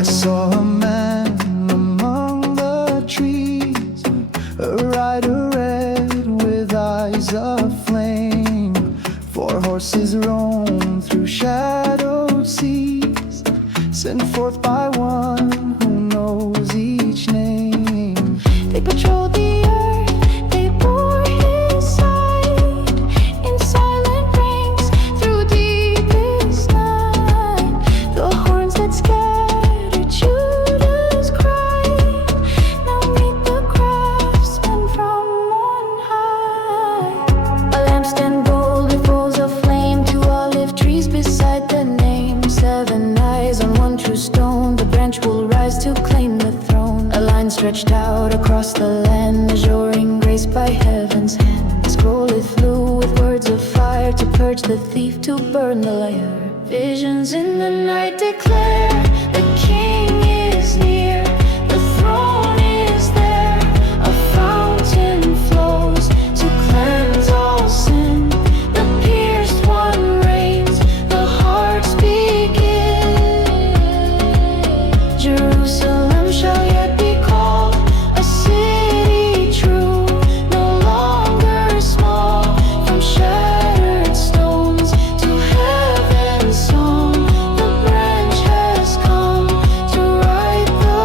I saw a man among the trees, a rider red with eyes of flame. 4 horses roam through shadowed seas, sent forth by one who knows each name. They patrolled the earth, they bore his side in silent ranks through deepest night. The horns that scattered Judah's cry now meet the craftsmen from on high. A lampstand gold with bowls of flame, 2 olive trees beside the name. 7 eyes on one true stone, the branch will rise to claim the throne. A line stretched out across the land, measuring grace by heaven's hand. A scroll it flew with words of fire to purge the thief, to burn the liar. Visions in the night declare the king is near, the throne is there, a fountain flows to cleanse all sin. The pierced one reigns, the hearts begin. Jerusalem shall yet be called a city true, no longer small. From shattered stones to heaven's song, the branch has come to right the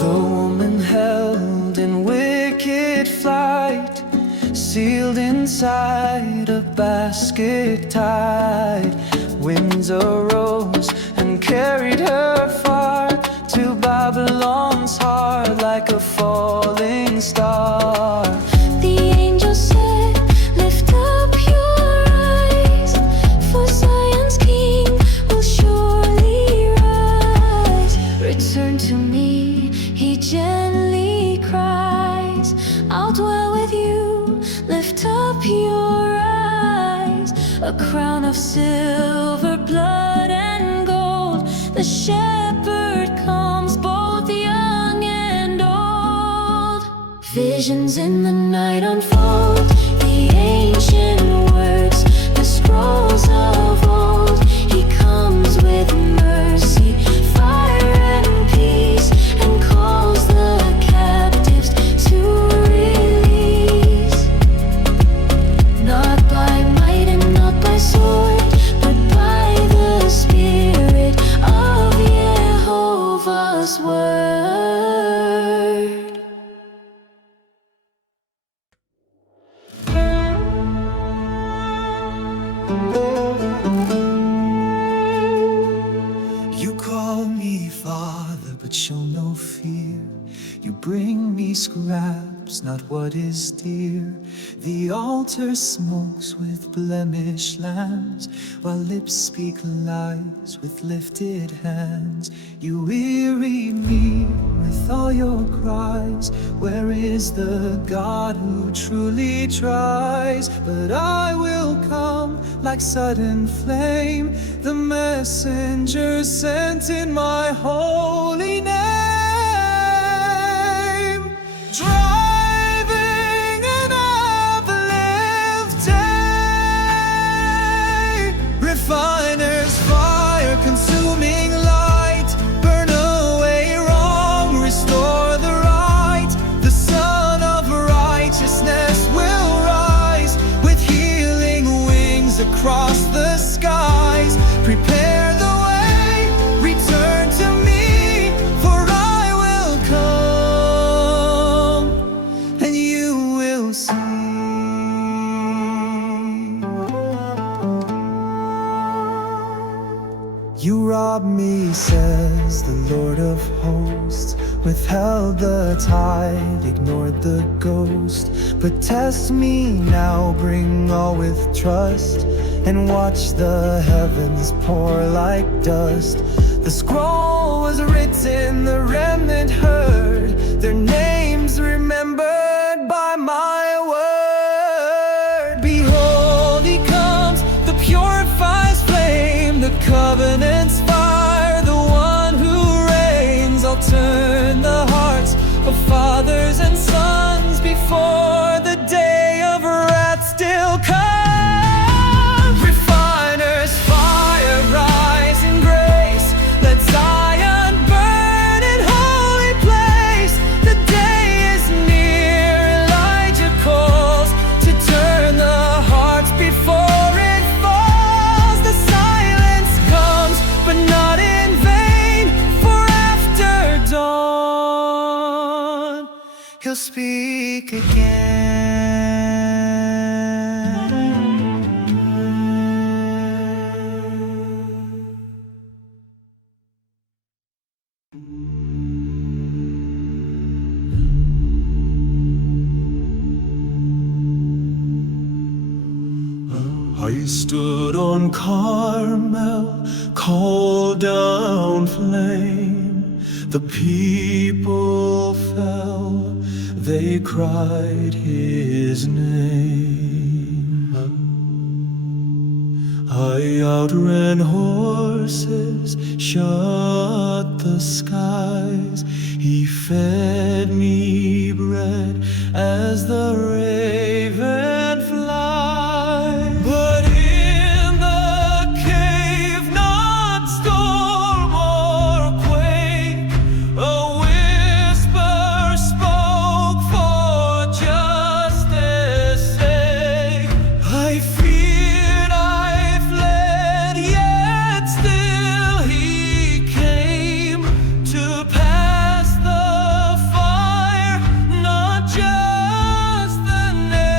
The woman held in wicked flight, sealed inside a basket tied. Winds arose and carried her far to Babylon's heart like a falling star. The angel said, lift up your eyes, for Zion's king will surely rise. Return to me, he gently cries, I'll dwell with you, lift up your eyes. A crown of silver, blood and gold, the shepherd comes, both young and old. Visions in the night unfold, the ancient words, the scrolls of old. He comes with mercy, fire and peace, and calls the captives to release. Not by might and not by sword, but by the Spirit of Yehovah's word. You call me Father, but show no fear. You bring me scraps, not what is dear. The altar smokes with blemished lambs, while lips speak lies with lifted hands. You weary me with all your cries. Where is the God who truly tries? But I will come like sudden flame, the messenger sent in my holy name. Driving an uplifting, refiner's fire, consuming light, burn away wrong, restore the right. The Son of Righteousness will rise with healing wings across the skies. Prepare the way, return to me, for I will come and you will see. You robbed me, says the Lord of hosts, withheld the tide, ignored the ghost. But test me now, bring all with trust, and watch the heavens pour like dust. The scroll was written, the remnant heard, their names remembered by my word. He'll speak again. I stood on Carmel, called down flame. The people fell, they cried his name. I outran horses, shut the skies. He fed me bread as the raven flies. But in the cave, not storm or quake, a whisper spoke for justice' sake. I feared, I fled, yet still he came to pass the fire, not just the name.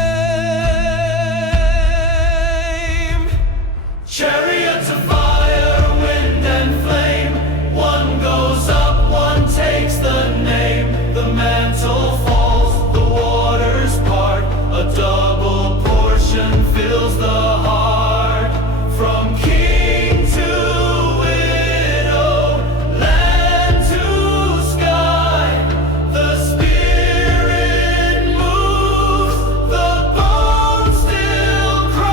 Chariots of fire, wind and flame, one goes up, one takes the name. The mantle falls, the waters part, a double portion fills the heart. From king to widow, land to sky, the Spirit moves, the bones still cry.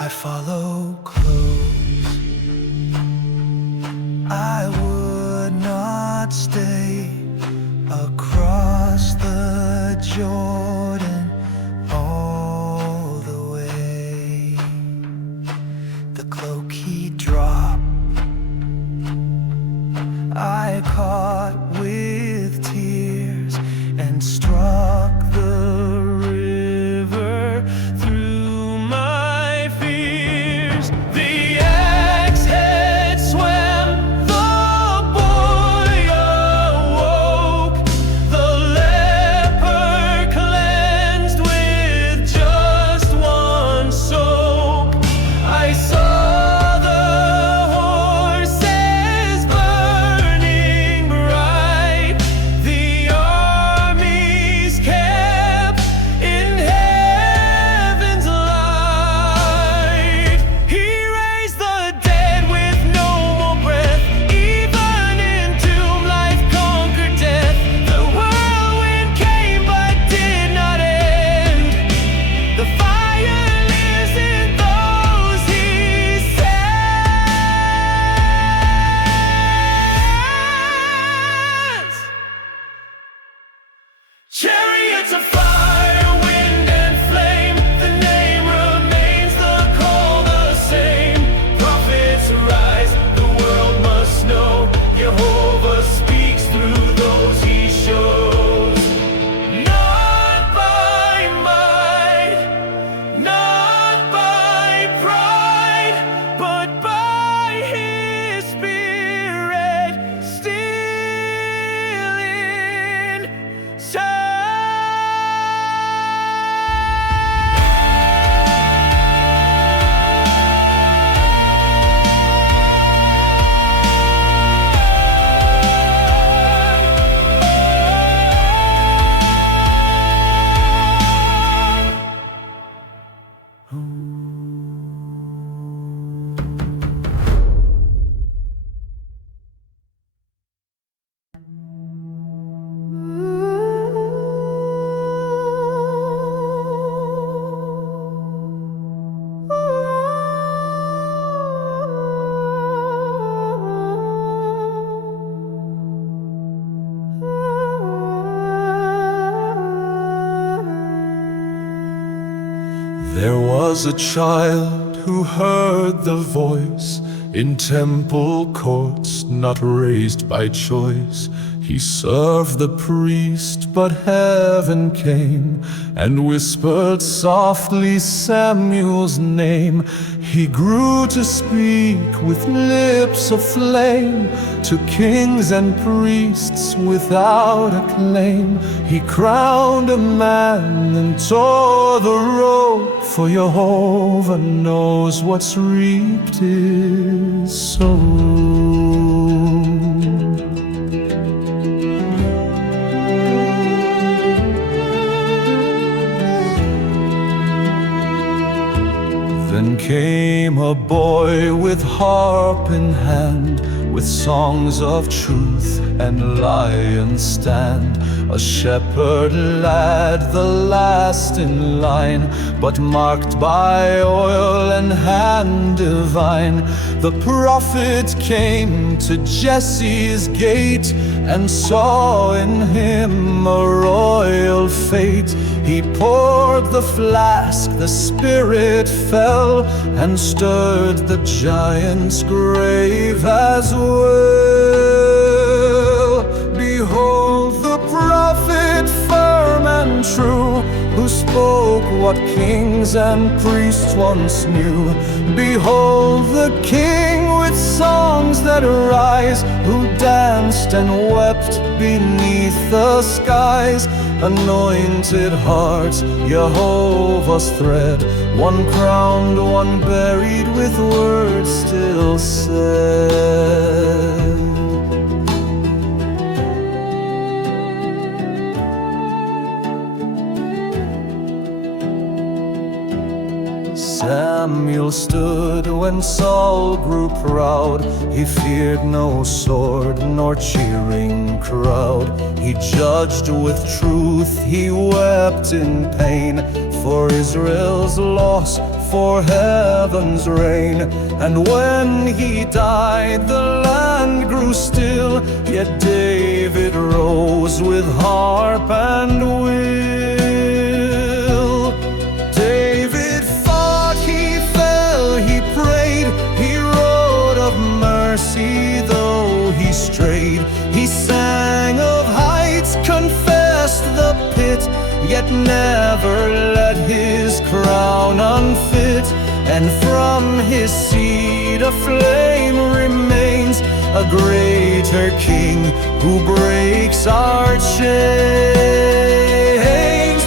I follow close. I would not stay across the Jordan all the way. The cloak he dropped, I caught with tears and struck the river through my fears. The axe head swam, the boy awoke, the leper cleansed with just one soak. I saw the horses burning bright, the armies kept in heaven's light. He raised the dead with no more breath, even in tomb life conquered death. The whirlwind came but did not end. The fire lives in those he sends. Chariots of fire, wind and flame, the name remains, the call the same. Prophets rise, the world must know, Yehovah speaks through those he shows. Not by might, not by pride, but by his Spirit, still inside. There was a child who heard the voice in temple courts, not raised by choice. He served the priest, but heaven came and whispered softly Samuel's name. He grew to speak with lips of flame to kings and priests without acclaim. He crowned a man and tore the robe, for Yehovah knows what's reaped is sown. Then came a boy with harp in hand, with songs of truth and lion's stand. A shepherd lad, the last in line, but marked by oil and hand divine. The prophet came to Jesse's gate and saw in him a royal fate. He poured the flask, the Spirit fell and stirred the giant's grave as well. Behold the prophet firm and true, who spoke what kings and priests once knew. Behold the king with songs that rise, who danced and wept beneath the skies. Anointed hearts, Yehovah's thread, one crowned, one buried, with words still said. Samuel stood when Saul grew proud. He feared no sword nor cheering crowd. He judged with truth, he wept in pain, for Israel's loss, for heaven's reign. And when he died, the land grew still, yet David rose with harp and will. David fought, he fell, he prayed, he wrote of mercy though he strayed. He sang of heights, confessed the pit, yet never let his crown unfit. And from his seed a flame remains, a greater king who breaks our chains.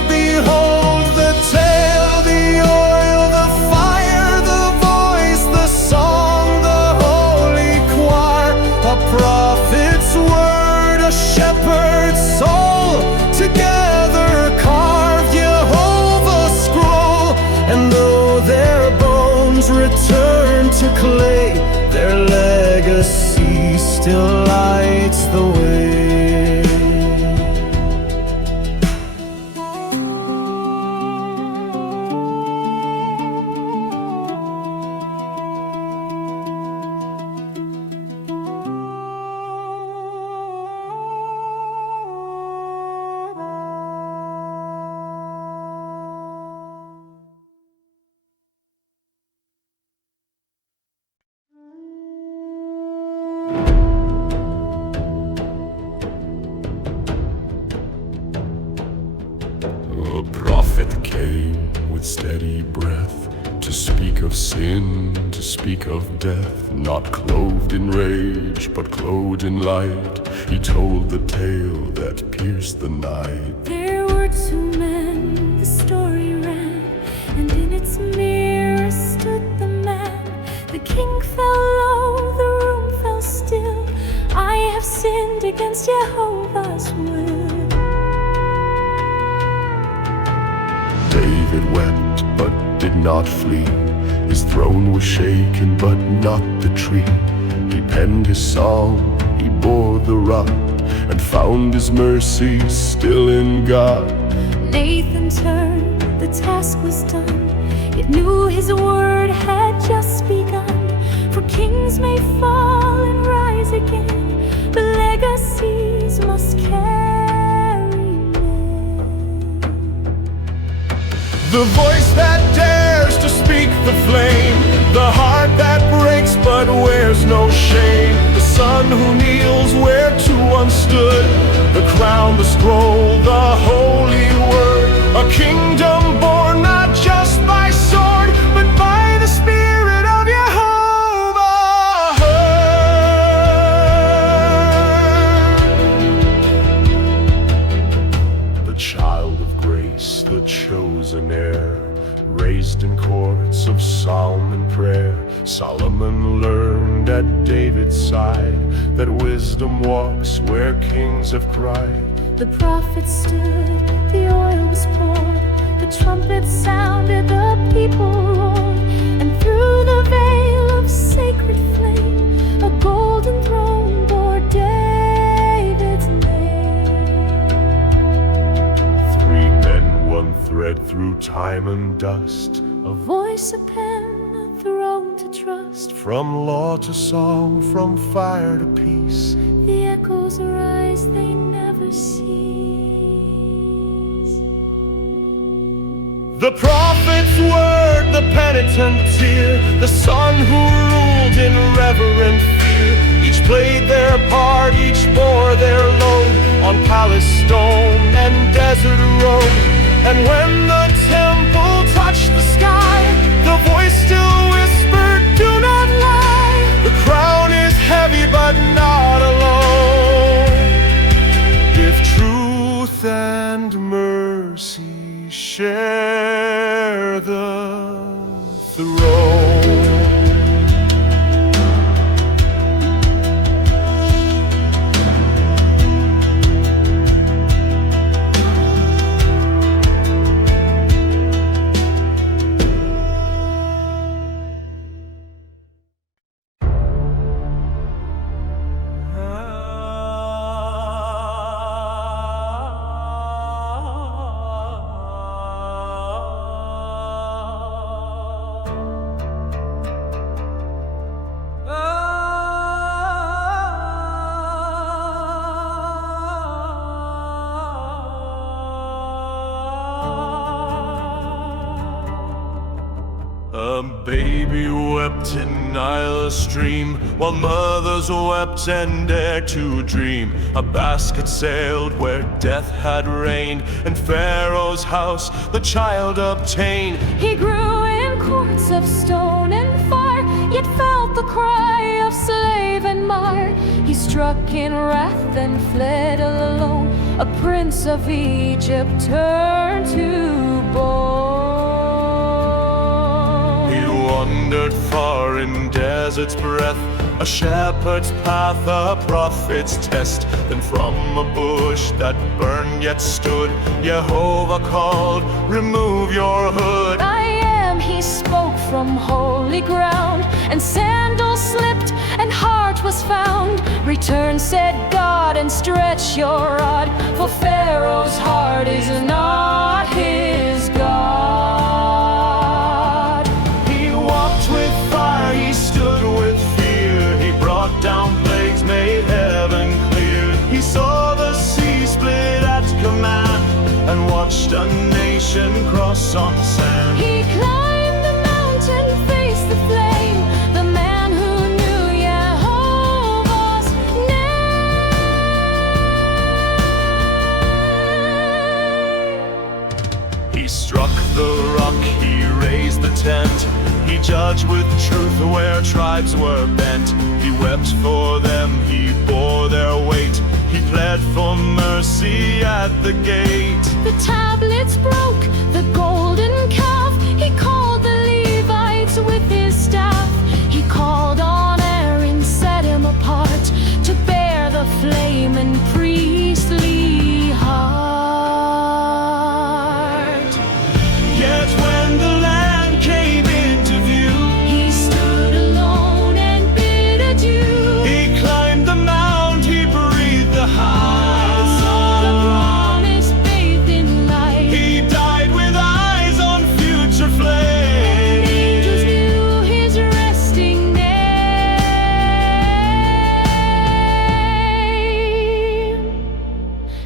Behold the tale, the oil, the fire, the voice, the song, the holy choir, a prophet's word, a shepherd's soul, together carved Yehovah's scroll. And though their bones return to clay, their legacy still lights the way. A prophet came with steady breath to speak of sin, to speak of death. Not clothed in rage, but clothed in light, he told the tale that pierced the night. There were two men, the story ran, and in its mirror stood the man. The king fell low, the room fell still. I have sinned against Yehovah's will. David wept, but did not flee. His throne was shaken, but not the tree. He penned his song, he bore the rod, and found his mercy still in God. Nathan turned, the task was done, yet knew his word had just begun. For kings may fall and rise again, but legacies must carry men. The voice that dares to speak the flame, the heart that breaks but wears no shame, the Son who kneels where two once stood, the crown, the scroll, the holy word, a kingdom born not just by sword, but by the Spirit of Yehovah. The child of grace, the chosen heir, raised in courts of psalm and prayer, Solomon learned at David's side that wisdom walks where kings have cried. The prophet stood, the oil was poured, the trumpet sounded, the people roared, and through the veil of sacred flame, a golden throne bore David's name. 3 men, 1 thread through time and dust, A voice, a pen, a throne to trust. from law to song, from fire to peace. The echoes rise, they never cease. The prophet's word, the penitent tear, the son who ruled in reverent fear. Each played their part, each bore their load on palace stone and desert road. And when the temple touched the sky, the voice still whispered, "Do not lie." The crown is heavy but not alone. If truth and mercy share the throne. A baby wept in Nile's stream, while mothers wept and dared to dream. A basket sailed where death had reigned, and Pharaoh's house the child obtained. He grew in courts of stone and fire, yet felt the cry of slave and martyr. He struck in wrath and fled alone, a prince of Egypt turned to bone. He wandered far in desert's breath, a shepherd's path, a prophet's test. Then from a bush that burned yet stood, Yehovah called, "Remove your hood." I am, he spoke from holy ground, and sandals slipped and heart was found. Return, said God, and stretch your rod, for Pharaoh's heart is not his God. He walked with fire, he stood with fear. He brought down plagues, made heaven clear. He saw the sea split at command, and watched a nation cross on sand. He climbed the mountain, faced the flame, the man who knew Yehovah's name. He struck the rock, he raised the tent. He judged with truth where tribes were bent. He wept for them, he bore their weight. He pled for mercy at the gate. The tablets broke, the golden calf. He called the Levites with his staff. He called on Aaron, set him apart, to bear the flame and priestly heart. Yet when the land came into view, He stood alone and bid adieu. he climbed the mount, he breathed the high. Saw the promise bathed in light. He died with eyes on future flame. Angels knew his resting name.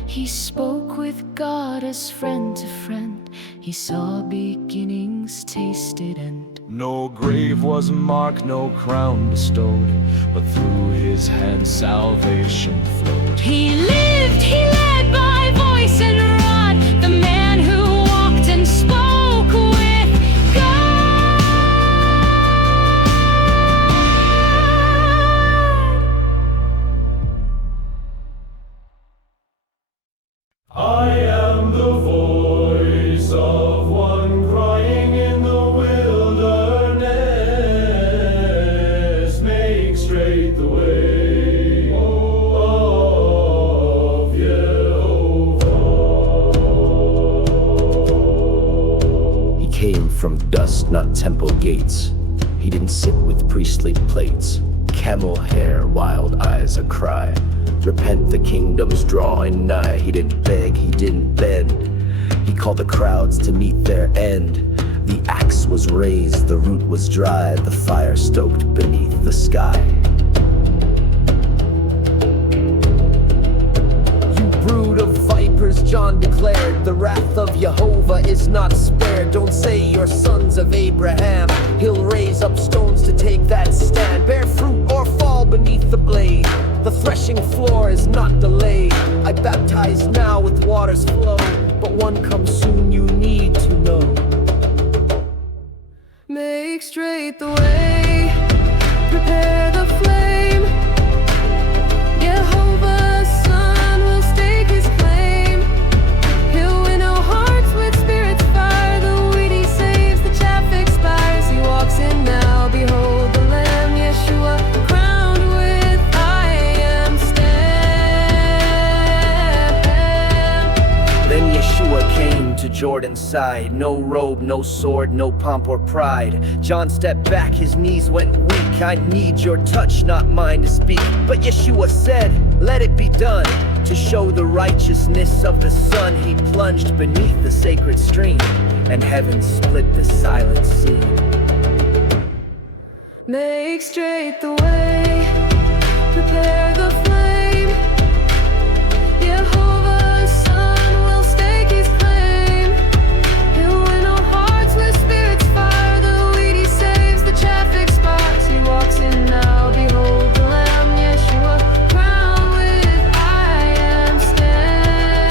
He spoke with God as friend to friend. He saw beginnings, tasted end. No grave was marked, no crown bestowed, but through his hand salvation flowed. He lived, he led by voice and rod, the man who walked and spoke with God. I am the voice of one crying in the wilderness, make straight the way of Yehovah. He came from dust, not temple gates. He didn't sit with priestly plates. Camel hair, wild eyes, a cry. Repent, the kingdom's drawing nigh. He didn't beg, he didn't bend. He called the crowds to meet their end. The axe was raised, the root was dry, the fire stoked beneath the sky. You brood of vipers, John declared, the wrath of Yehovah is not spared. Don't say you're sons of Abraham. He'll raise up stones to take that stand. Bear fruit or fall beneath the blade. The threshing floor is not delayed. I baptize now with water's flow, but one comes soon you need to know. Make straight the way, prepare the flame. Yehovah's son will stake his claim. He'll win our hearts with spirit's fire. The weed he saves, the chaff expires. He walks in now, behold the Lamb, Yeshua, crowned with I am stand. Then Yeshua came to Jordan's side. No robe, no sword, no pomp or pride. John stepped back, his knees went weak. I need your touch, not mine to speak. But Yeshua said, let it be done. To show the righteousness of the Son, he plunged beneath the sacred stream, and heaven split the silent sea. Make straight the way, prepare the flame. Yehovah's son will stake his claim. He'll win our hearts with spirit's fire. The weed he saves, the chaff expires. He walks in now, behold the Lamb, Yeshua, crowned with I am stand.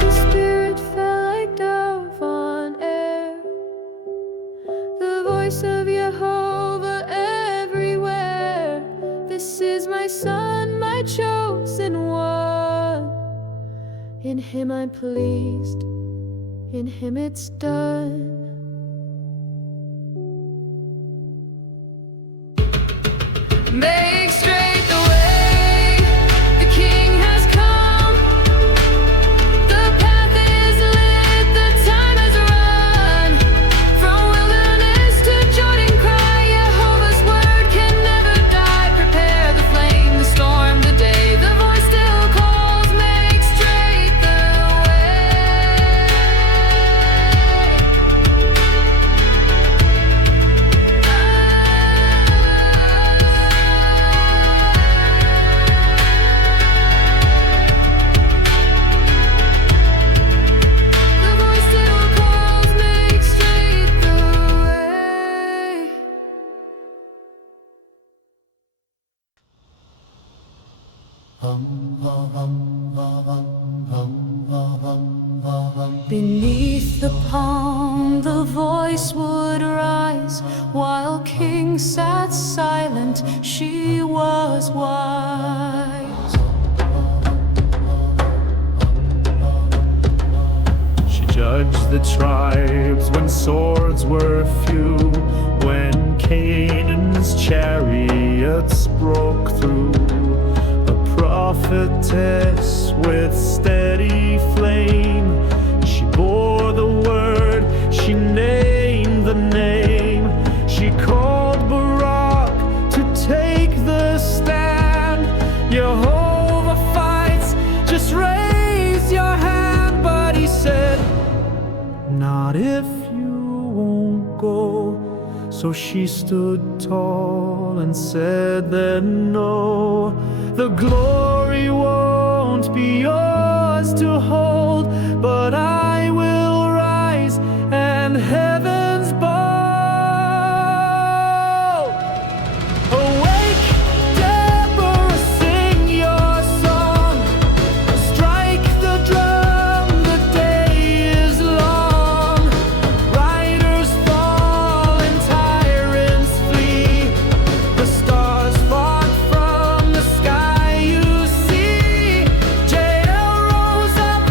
The Spirit fell like dove on air, the voice of Yehovah everywhere. This is my son, my chosen one. In him I'm pleased, in him it's done. Make straight the way, the King has come. The path is lit, the time has run. From wilderness to Jordan cry, Yehovah's word can never die. Prepare the flame, the storm, the day. The voice still calls, make straight the The voice still calls, make straight the way. Beneath the palm, the voice would rise. While King sat silent, she was wise. She judged the tribes when swords were few, when Canaan's chariots broke through. A prophetess with steady flame, she bore the word, she named the name. She called Barak to take the stand. Yehovah fights, just raise your hand. But he said, not if you won't go. So she stood tall and said that no, the glory won't be yours to hold. but I will rise and heavens bow. Awake, Deborah, sing your song. Strike the drum, the day is long. Riders fall and tyrants flee. The stars fought from the sky, you see. Jael rose up,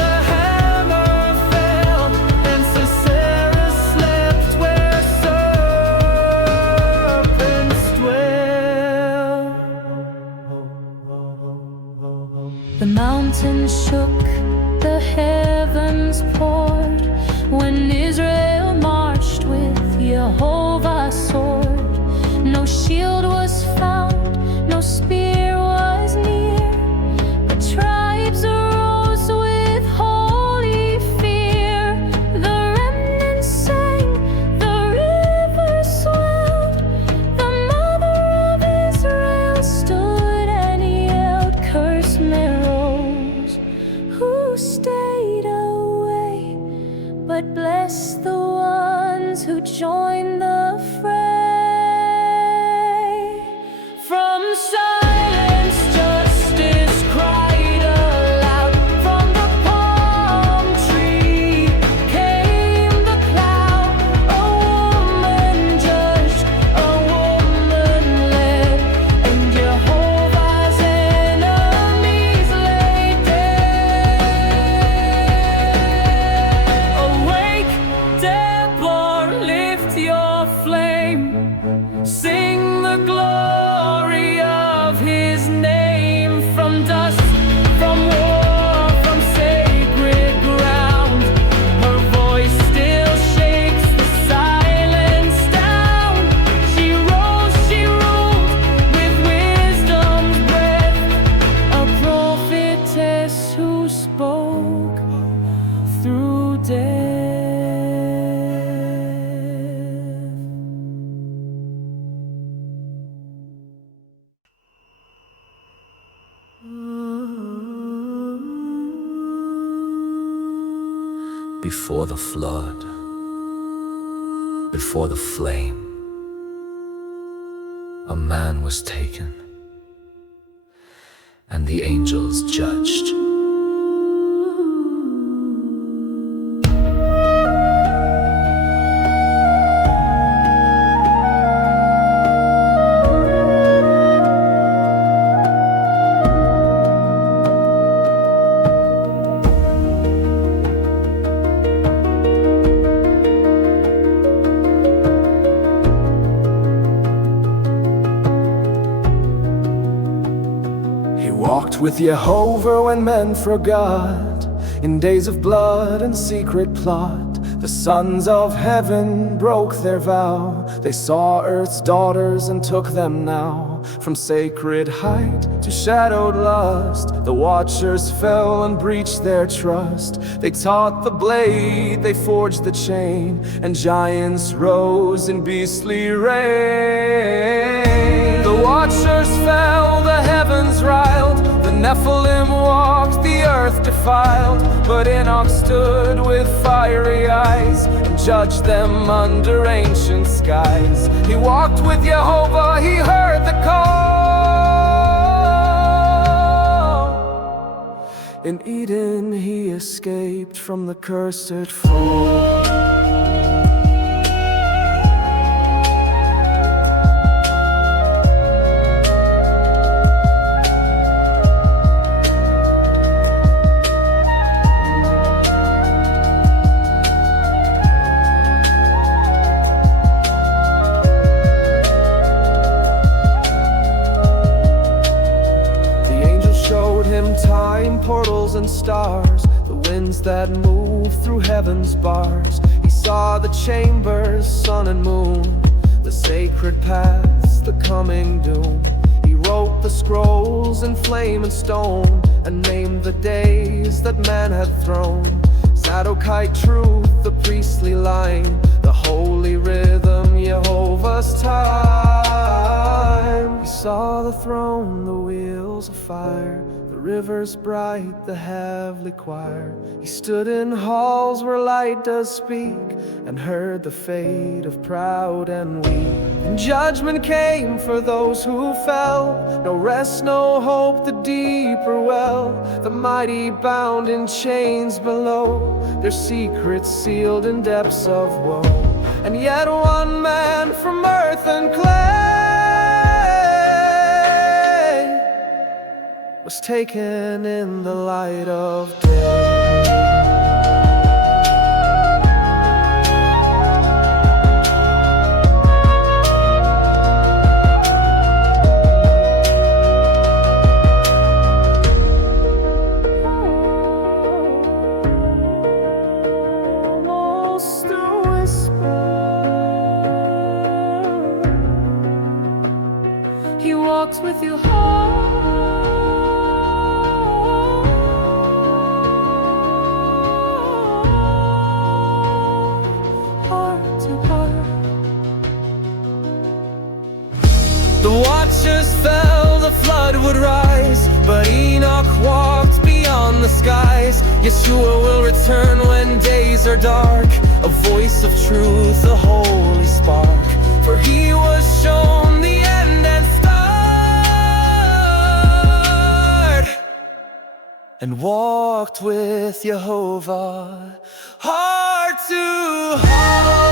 the hammer fell, and Sisera slept where serpents dwell. The mountains shook, the heavens poured, when Israel marched with Yehovah's sword. No shield was found, no spear was near. The tribes arose with holy fear. The remnant sang, the river swelled. The mother of Israel stood and yelled, "Curse Meroz, who stayed away, but bless the ones who joined the fray." From silence, justice cried aloud. From the palm tree came the cloud. A woman judged, a woman led, and Jehovah's enemies lay dead. Awake, Deborah, lift your flame. Sing the glory of his name. From dust, from war, from sacred ground, her voice still shakes the silence down. She rose, she ruled with wisdom's breath, a prophetess who spoke through death. Before the flood, before the flame, a man was taken, and the angels judged. He walked with Yehovah when men forgot, in days of blood and secret plot. The sons of heaven broke their vow. They saw earth's daughters and took them now. From sacred height to shadowed lust, the watchers fell and breached their trust. They taught the blade, they forged the chain, and giants rose in beastly reign. The watchers fell, the heavens riled, the Nephilim walked, the earth defiled. But Enoch stood with fiery eyes and judged them under ancient skies. He walked with Yehovah, he heard the call. In Eden he escaped from the cursed fall. Time, portals and stars, the winds that move through heaven's bars. He saw the chambers, sun and moon, the sacred paths, the coming doom. He wrote the scrolls in flame and stone, and named the days that man had thrown. Sadokite truth, the priestly line, the holy rhythm, Yehovah's time. saw the throne, the wheels of fire, the rivers bright, the heavenly choir. He stood in halls where light does speak, and heard the fate of proud and weak. And judgment came for those who fell, no rest, no hope, the deeper well. The mighty bound in chains below, their secrets sealed in depths of woe. And yet one man from earth and clay was taken in the light of day. He walks with you heart to heart. The watchers fell, the flood would rise, but Enoch walked beyond the skies. Yeshua will return when days are dark, a voice of truth, a holy spark. For he was shown the end and start, and walked with Yehovah heart to heart.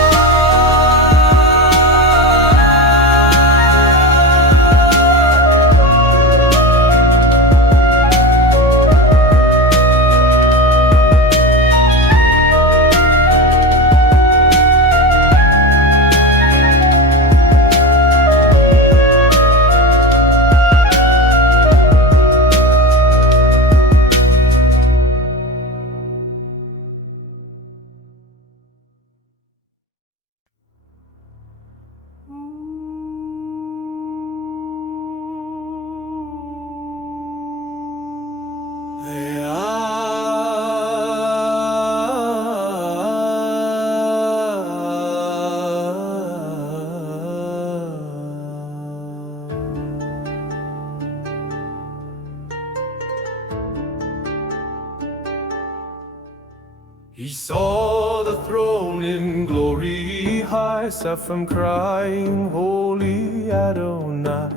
He saw the throne in glory high, Seraphim crying, Holy Adonai.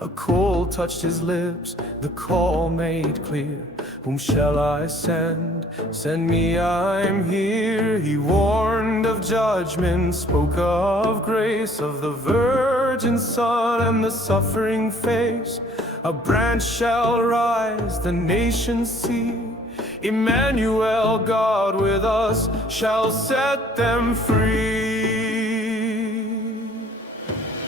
A coal touched his lips, the call made clear. Whom shall I send? Send me, I'm here. He warned of judgment, spoke of grace, of the virgin son and the suffering face. A branch shall rise, the nations see. Emmanuel, God with us, shall set them free.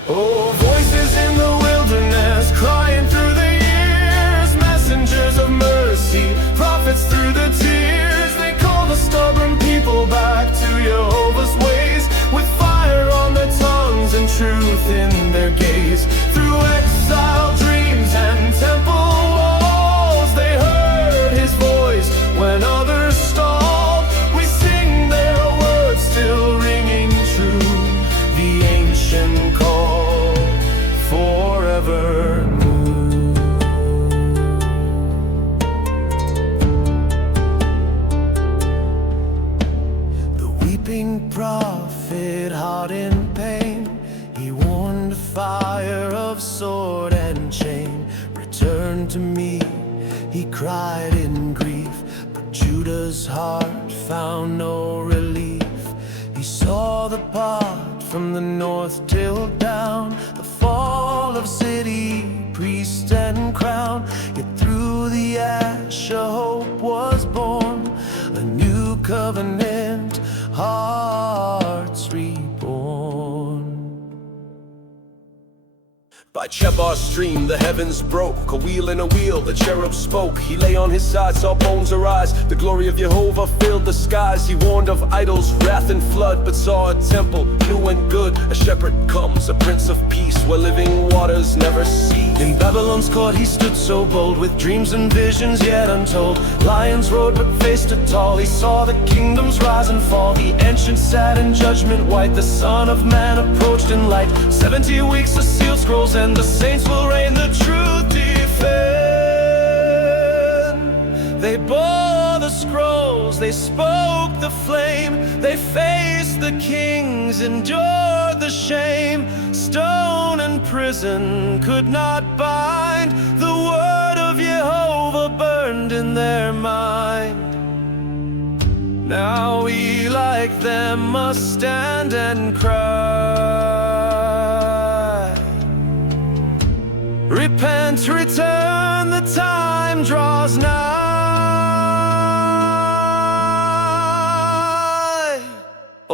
Oh, voices in the wilderness, crying through the years, messengers of mercy, prophets through the tears. They call the stubborn people back to Yehovah's ways, with fire on their tongues and truth in their gaze. Through exile, dreams, and temple walls, they heard his voice when others stalled. We sing their words still ringing true, the ancient call forever new. The weeping prophet, heart in pain, he warned the fire of sword and chain. Return to me, he cried in grief, but Judah's heart found no relief. He saw the part from the north till down, the fall of city, priest and crown. Yet through the ash a hope was born, a new covenant, hearts reborn. By Chebar's stream the heavens broke, a wheel in a wheel, the cherub spoke. He lay on his side, saw bones arise, the glory of Yehovah filled the skies. He warned of idols, wrath and flood, but saw a temple new and good. A shepherd comes, a prince of peace, where living waters never cease. In Babylon's court he stood so bold, with dreams and visions yet untold. Lions roared but faced it tall. He saw the kingdoms rise and fall. The ancient sat in judgment white. The Son of Man approached in light. 70 weeks of sealed scrolls, and the saints will reign, the truth defend. They bore the scrolls, they spoke the flame. They faced the kings, endured the shame. Stone and prison could not bind. The word of Yehovah burned in their mind. Now we like them must stand and cry. Repent, return, the time draws nigh.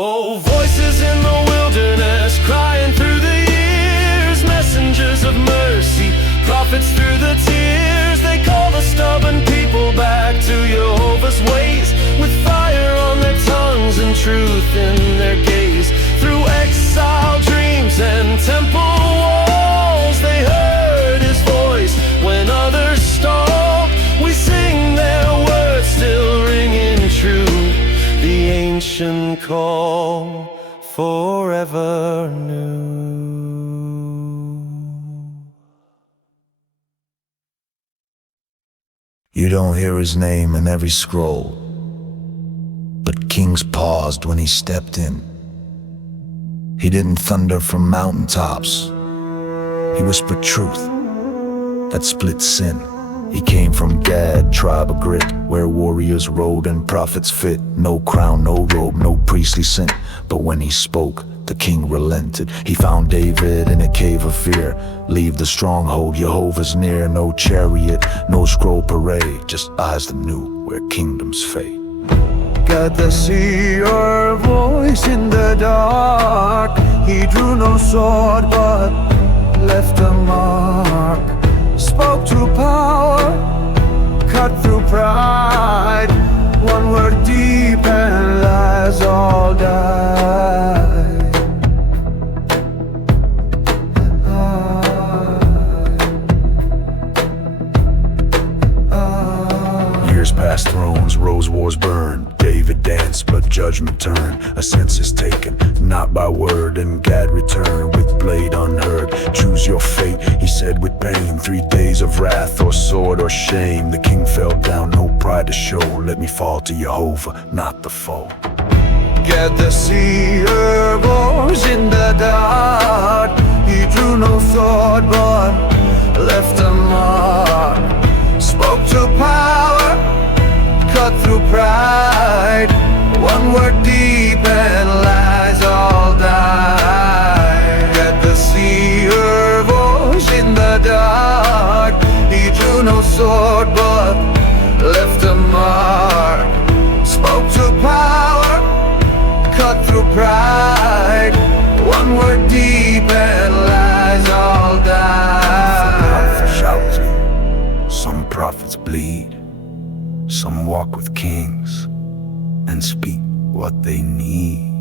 Oh, voices in the wilderness crying through the years, messengers of mercy, prophets through the tears. They call the stubborn people back to Yehovah's ways, with fire on their tongues and truth in their gaze. Through exile, dreams, and temple walls, they heard his voice when others stalled. We sing their words still ringing true, the ancient call forever new. You don't hear his name in every scroll, but kings paused when he stepped in. He didn't thunder from mountaintops. He whispered truth that split sin. He came from Gad, tribe of grit, where warriors rode and prophets fit. No crown, no robe, no priestly scent. But when he spoke, the king relented. He found David in a cave of fear. Leave the stronghold, Yehovah's near. No chariot, no scroll parade, just eyes that knew where kingdoms fade. Got the seer voice in the dark. He drew no sword but left a mark. Spoke to power, cut through pride. One word deep and lies all die. Years past thrones, rose wars burn. David danced, but judgment turned. A census taken, not by word, and Gad returned with blade unheard. Choose your fate, he said with pain. 3 days of wrath, or sword, or shame. The king fell down, no pride to show. Let me fall to Yehovah, not the foe. Get the seer voice in the dark. He drew no sword, but left a mark. Spoke to power, cut through pride. One word deep and lies all die. Get the seer voice in the dark. He drew no sword but left a mark. Spoke to power, cut through pride. One word deep and lies all die. Some prophets shout, some prophets bleed. Some walk with kings and speak what they need.